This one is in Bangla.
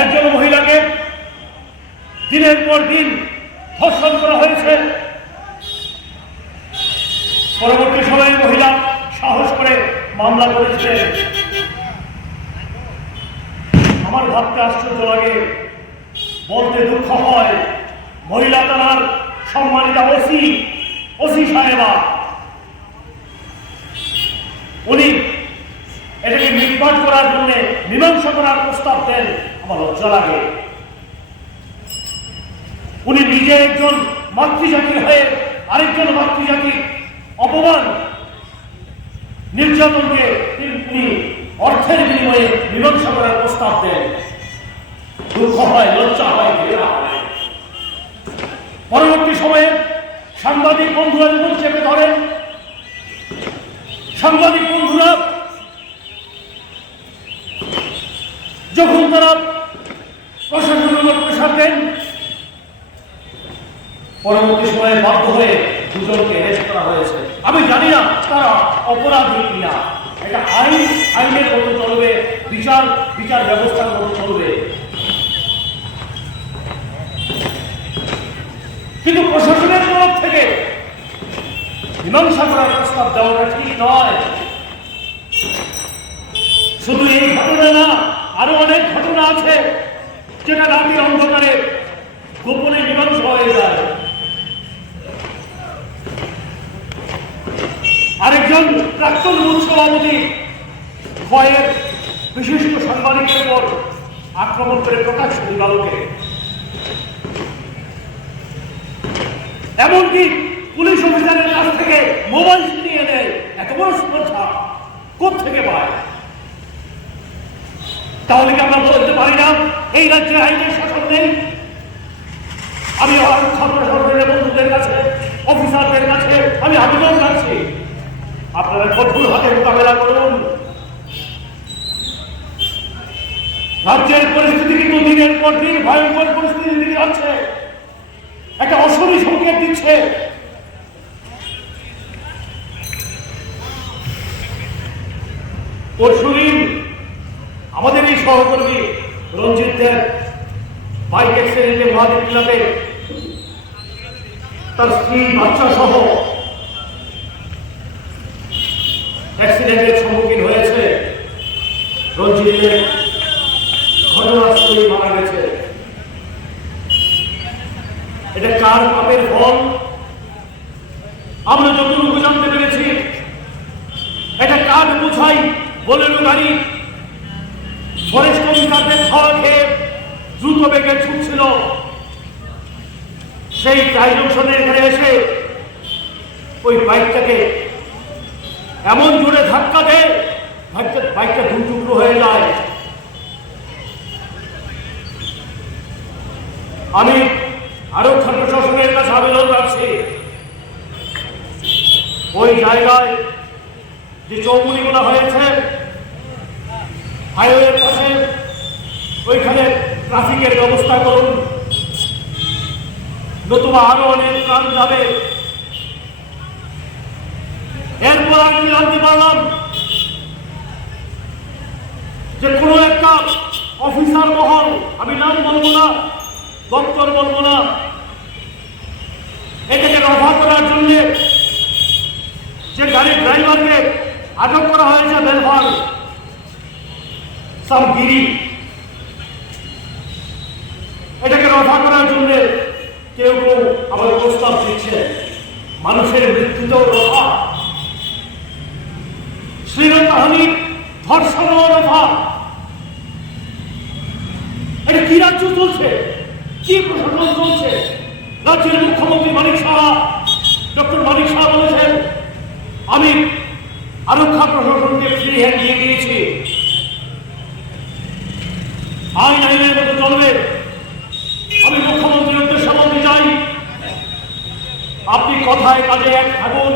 একজন মহিলাকে দিনের পর দিন ধর্ষণ করা হয়েছে। পরবর্তী সময়ে মহিলা সাহস করে মামলা করেছিলেন। আমার ভাবতে আশ্চর্য লাগে, বলতে দুঃখ হয়, মহিলা তার সম্মানিত ওসি সাহেবা উনি এটাকে নির্বাচ করার জন্য মীমাংসা করার প্রস্তাব দেন। আমার লজ্জা লাগে। উনি নিজে একজন মাতৃজাতির হয়ে আরেকজন মাতৃজাতির অপমান নির্যাতনকে তিনি অর্থের বিনিময়ে মীমাংসা করার প্রস্তাব দেন। দুঃখ হয়, লজ্জা হয়, ঘৃণা হয়। পরবর্তী সময়ে সাংবাদিক বন্ধুরা যখন চেপে ধরেন, সাংবাদিক বন্ধুরা যখন তারা প্রশাসনের উপর প্রেসার দেন, পরবর্তী সময়ে বাধ্য হয়ে দুজনকে অ্যারেস্ট করা হয়েছে। আমি জানি না তারা অপরাধী কিনা। এটা আইনের মতো চলবে, বিচার ব্যবস্থার মতো চলবে। কিন্তু প্রশাসনের তরফ থেকে মীমাংসা করার প্রস্তাব দেওয়াটা ঠিক নয়। শুধু এই ঘটনা না, আরো অনেক ঘটনা আছে যেটা রাতের অন্ধকারে গোপনে মীমাংসা হয়ে যায়। আরেকজন প্রাক্তন বুথ সভাপতি ভয়ের বিশিষ্ট সাংবাদিকের উপর আক্রমণ করে প্রকাশ্য দিবালোকে, এমনকি পুলিশ অফিসারের কাছ থেকে মোবাইল ছিনিয়ে নেয়। এত বড় স্পর্ধা কোত্থেকে পায়? তাহলে কি আমরা বলতে পারি না এই রাজ্যে আইনের শাসন নেই? আমি সরকারের বন্ধুদের কাছে, অফিসারদের কাছে আমি আবেদন রাখছি, আপনারা কঠোর হাতে মোকাবেলা করুন। রাজ্যের পরিস্থিতি কিন্তু দিনের পর দিন ভয়ঙ্কর পরিস্থিতির দিকে যাচ্ছে, একটা অশনি সংকেত দিচ্ছে। পরশুদিন আমাদের এই সহকর্মী রঞ্জিতদের বাইক অ্যাক্সিডেন্টে মহাদেব ক্লাবে তার স্ত্রী বাচ্চা সহ অ্যাক্সিডেন্টের সম্মুখীন হয়েছে। রঞ্জিতের ঘটনাস্থলে মারা গেছে। এটা কার পাপের ফল? আমরা যতটুকু জানতে পেরেছি, এটা কার বোঝাই বোলেরো গাড়ি ফরেস্ট অফিসারদের খাওয়া খেয়ে দ্রুত বেগে ছুটছিল। সেই ডাইরেকশনে এখানে এসে ওই বাইকটাকে এমন জোরে ধাক্কা দেয়, বাইকটা দু টুকরো হয়ে যায়। আমি আরক্ষা প্রশাসনের কাছে আবেদন রাখছি, ওই জায়গায় যে চৌমুনিগুলো হয়েছে হাইওয়ের পাশে, ওইখানে ট্রাফিকের ব্যবস্থা করুন, নতুবা আরো অনেক প্রাণ যাবে। এরপর আমি জানতে পারলাম যে কোনো একটা অফিসার মহল, আমি নাম বলবো না, দপ্তর বলবো না, এটাকে রফা করার জন্য যে গাড়ির ড্রাইভারকে আটক করা হয়েছে বেলভাল সামগিরি, এটাকে রফা করার জন্য কেউ কেউ আবার প্রস্তাব দিচ্ছে মানুষের মৃত্যুতেও রফা, শ্রীলঙ্কাহানি ধর্ষণও রফা। এটা কি রাজ্য চলছে? কি প্রশাসন চলছে? রাজ্যের মুখ্যমন্ত্রী মানিক সাহা, ডক্টর মানিক সাহা বলেছেন, আমি আরক্ষা প্রশাসনকে ফ্রি হ্যান্ড দিয়ে দিয়েছি, আইন আইনের মতো চলবে। আমি মুখ্যমন্ত্রীর উদ্দেশ্যে বলতে চাই, আপনি কথায় কাজে এক থাকুন।